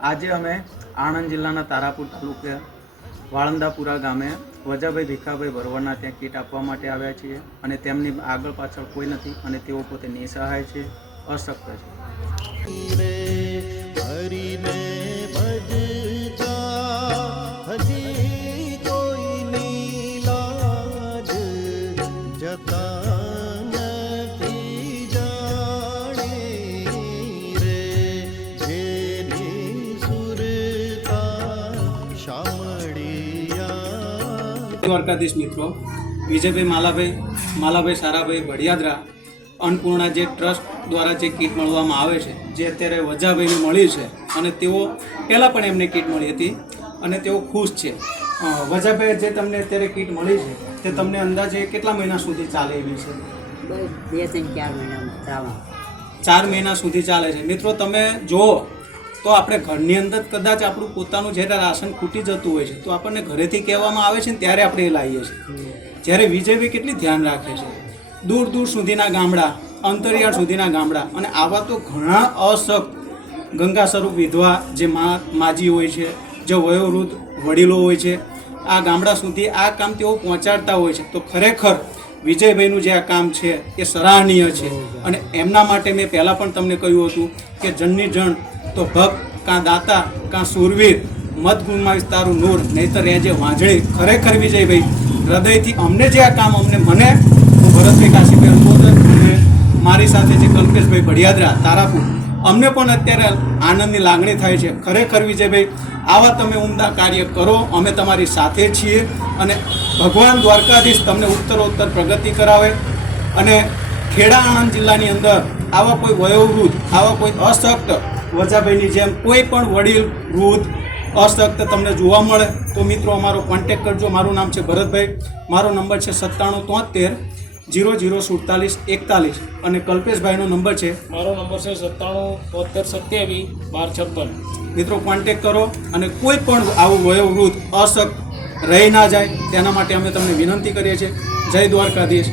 આજે અમે આણંદ જિલ્લાના તારાપુર તાલુકે વાળંદાપુરા ગામે વજાભાઈ ભીખાભાઈ ભરવાડના ત્યાં કીટ આપવા માટે આવ્યા છીએ અને તેમની આગળ પાછળ કોઈ નથી અને તેઓ પોતે નિસહાય છે, અશક્ત છે. દ્વારકાધીશ મિત્રો, વિજયભાઈ માલાભાઈ સારાભાઈ ભડિયાદરા અન્નપૂર્ણા જે ટ્રસ્ટ દ્વારા જે કીટ મળવામાં આવે છે, જે અત્યારે વજાભાઈને મળી છે અને તેઓ પહેલાં પણ એમને કીટ મળી હતી અને તેઓ ખુશ છે. વજાભાઈ જે તમને અત્યારે કીટ મળી છે તે તમને અંદાજે કેટલા મહિના સુધી ચાલે એવી છે? 2-4 મહિના 4 મહિના સુધી ચાલે છે. મિત્રો તમે જુઓ તો આપણે ઘરની અંદર કદાચ આપણું પોતાનું જ્યારે રાશન ખૂટી જતું હોય છે તો આપણને ઘરેથી કહેવામાં આવે છે ને ત્યારે આપણે એ લાવીએ છીએ. જ્યારે વિજયભાઈ કેટલી ધ્યાન રાખે છે, દૂર દૂર સુધીના ગામડા, અંતરિયાળ સુધીના ગામડા અને આવા તો ઘણા અશક્ત ગંગા સ્વરૂપ વિધવા જે માજી હોય છે, જે વયોવૃદ્ધ વડીલો હોય છે, આ ગામડા સુધી આ કામ તેઓ પહોંચાડતા હોય છે. તો ખરેખર વિજયભાઈનું જે આ કામ છે એ સરાહનીય છે અને એમના માટે મેં પહેલાં પણ તમને કહ્યું હતું કે જનની જણ તો ભક્ત કાં દાતા કાં સુરવીર, મત ગુણમાં તારું નૂર નહીતર રહેજે વાંજળી. ખરેખર વિજયભાઈ હૃદયથી અમને જે આ કામ મને હું ભરતભાઈ કાશીભાઈ અંબોદર અને મારી સાથે જે કલ્પેશભાઈ ભડિયાદરા તારાપુર, અમને પણ અત્યારે આનંદની લાગણી થાય છે. ખરેખર વિજયભાઈ આવા તમે ઉમદા કાર્ય કરો, અમે તમારી સાથે છીએ અને ભગવાન દ્વારકાધીશ તમને ઉત્તરોત્તર પ્રગતિ કરાવે અને ખેડા આણંદ જિલ્લાની અંદર આવા કોઈ વયોવૃદ્ધ, આવા કોઈ અશક્ત વજાભાઈની જેમ કોઈ પણ વડીલ વૃદ્ધ અશક્ત તમને જોવા મળે તો મિત્રો અમારો કોન્ટેક્ટ કરજો. મારું નામ છે ભરતભાઈ, મારો નંબર છે 9773 004741 અને કલ્પેશભાઈનો નંબર છે, મારો નંબર છે 9773 1256. મિત્રો કોન્ટેક્ટ કરો અને કોઈ પણ આવું વયોવૃદ્ધ અશક્ત રહી ના જાય તેના માટે અમે તમને વિનંતી કરીએ છીએ. જય દ્વારકાધીશ.